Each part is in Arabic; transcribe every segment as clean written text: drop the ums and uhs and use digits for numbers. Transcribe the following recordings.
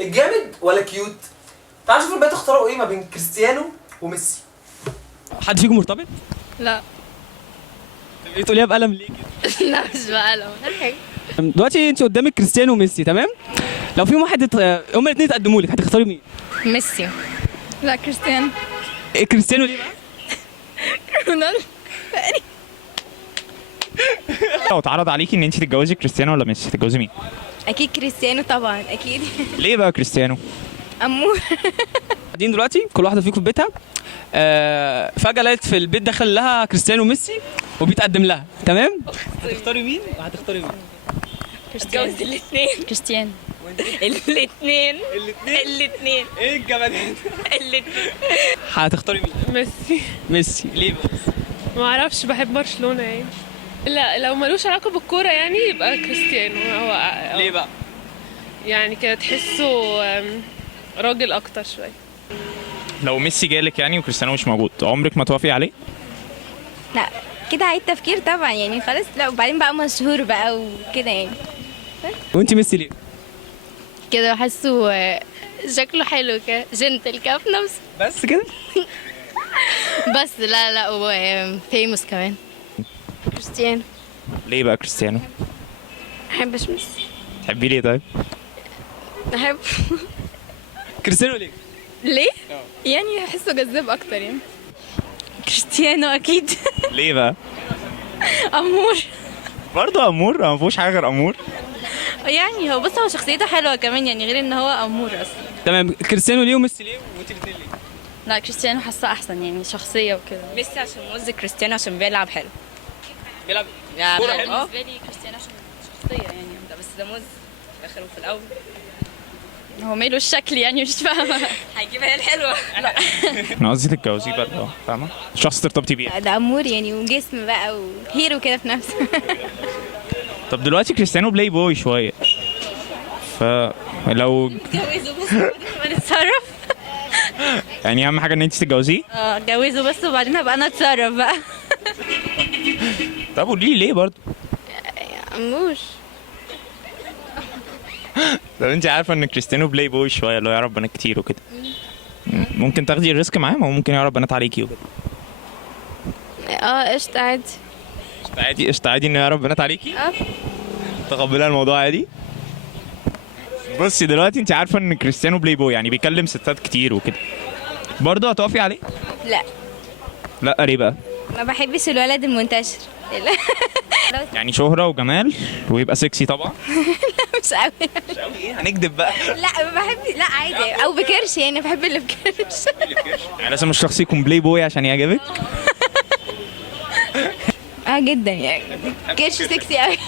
الجامد ولا كيوت؟ تعال نشوف البنات اختاروا ايه ما بين كريستيانو وميسي. حد فيكم مرتبط؟ لا. ايه تقوليها بقلم ليه كده؟ لا مش بقلم ولا حاجه. دلوقتي انت قدامك كريستيانو وميسي، تمام؟ لو في واحد هما الاثنين اتقدموا لك هتختاري مين؟ ميسي. لا كريستيانو. إيه كريستيانو ليه بقى؟ رونالدو. لو اتعرض عليكي ان انت تتجوزي كريستيانو ولا ميسي تتجوزي مين؟ اكيد كريستيانو طبعا اكيد. ليه بقى كريستيانو؟ امور. قاعدين دلوقتي كل واحده فيكم في بيتها، فجاه لقيت في البيت دخل لها كريستيانو وميسي وبيتقدم لها، تمام؟ هتختاري مين وهتختاري مين؟ كريستيانو. الاثنين. كريستيانو. الاثنين. الاثنين. ايه الجمال ده؟ الاثنين. هتختاري مين؟ ميسي. ميسي ليه بقى؟ ما اعرفش، بحب برشلونة يعني. لا لو ملوش علاقة بالكورة يعني يبقى كريستيانو. هو ليه بقى؟ يعني كده تحسه راجل اكتر شوية. لو ميسي جالك يعني وكريستيانو مش موجود عمرك ما توافقي عليه؟ لا كده عيد تفكير طبعا يعني خلاص. لا وبعدين بقى مشهور بقى وكده يعني. وانت ميسي ليه؟ كده بحسه شكله حلو كده، جنتل كده في نفسه. بس كده؟ بس لا و فيموس كمان. كريستيانو. ليه بقى كريستيانو؟ محبش ميسي. تحبيه ليه طيب؟ بحب. كريستيانو ليه؟ ليه؟ يعني احسه جذاب اكتر يعني. كريستيانو اكيد. ليه بقى؟ امور. برضه امور، ما فيهوش حاجه غير امور. يعني هو بص هو شخصيته حلوه كمان يعني غير ان هو امور اصلا. تمام. كريستيانو ليه وميسي ليه وانت الاثنين ليه؟ لا كريستيانو حاسه احسن يعني شخصيه وكده. ميسي عشان موزي، كريستيانو عشان بيلعب حلو. بيلعب يعني كورة حلو؟ بالنسبه لي كريستيانو عشان شخصيه يعني ده، بس ده موز في الاخر وفي الاول. هو ماله الشكل يعني مش فاهمه. هيجيبها هي الحلوه. لا انا قصدي تتجوزيه بقى فاهمه؟ شخص ترتبطي بيه. ده امور يعني وجسم بقى وهيرو كده في نفسه. طب دلوقتي كريستيانو بلاي بوي شويه، فلو جوزه بس وبعدين نتصرف. يعني اهم حاجه ان انت تتجوزيه. جوزه بس وبعدين هبقى انا اتصرف بقى. طب قولي لي ليه برضه؟ امور. لو انت عارفه ان كريستيانو بلاي بوي شويه اللي هو يعرف بنات كتير وكده، ممكن تاخدي الريسك معاه؟ ما هو ممكن يعرف بنات عليكي وكده. قشطة عادي. قشطة عادي انه يعرف بنات عليكي؟ تقبلها الموضوع عادي؟ بصي دلوقتي انت عارفه ان كريستيانو بلاي بوي يعني بيكلم ستات كتير وكده، برضه هتوافقي عليه؟ لا لا ليه بقى؟ ما بحبش الولد المنتشر. يعني شهرة وجمال ويبقى سكسي طبعا؟ مش قوي. مش قوي ايه هنكدب بقى؟ لا ما بحب، لا عادي او بكرش يعني بحب اللي بكرش. يعني لازم الشخص يكون بلاي بوي عشان يعجبك؟ جدا يعني كرش سكسي قوي.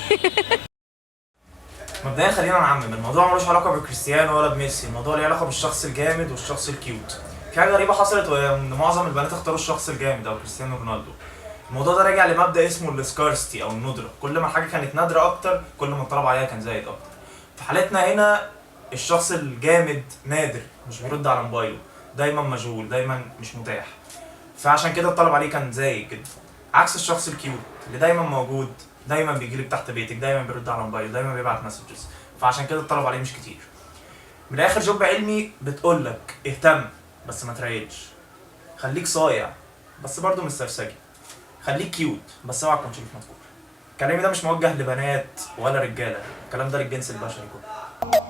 مبدئيا خلينا نعمم، الموضوع ملوش علاقه بكريستيانو ولا بميسي، الموضوع ليه علاقه بالشخص الجامد والشخص الكيوت. في حاجه غريبه حصلت وهي ان معظم البنات اختاروا الشخص الجامد او كريستيانو رونالدو. الموضوع ده راجع لمبدا اسمه السكارستي او الندره، كل ما الحاجه كانت نادره اكتر كل ما الطلب عليها كان زايد اكتر. في حالتنا هنا الشخص الجامد نادر، مش بيرد على موبايله، دايما مشغول، دايما مش متاح، فعشان كده الطلب عليه كان زايد جدا. عكس الشخص الكيوت اللي دايما موجود، دايما بيجيلك تحت بيتك، دايما بيرد على موبايله، دايما بيبعت مسجز، فعشان كده الطلب عليه مش كتير. من الاخر جوب علمي بتقولك اهتم بس ما تريلش، خليك صايع بس برضه مش سرسجي، خليك كيوت بس اوعى تكون شريف مذكور. كلامي ده مش موجه لبنات ولا رجاله، الكلام ده للجنس البشري كله.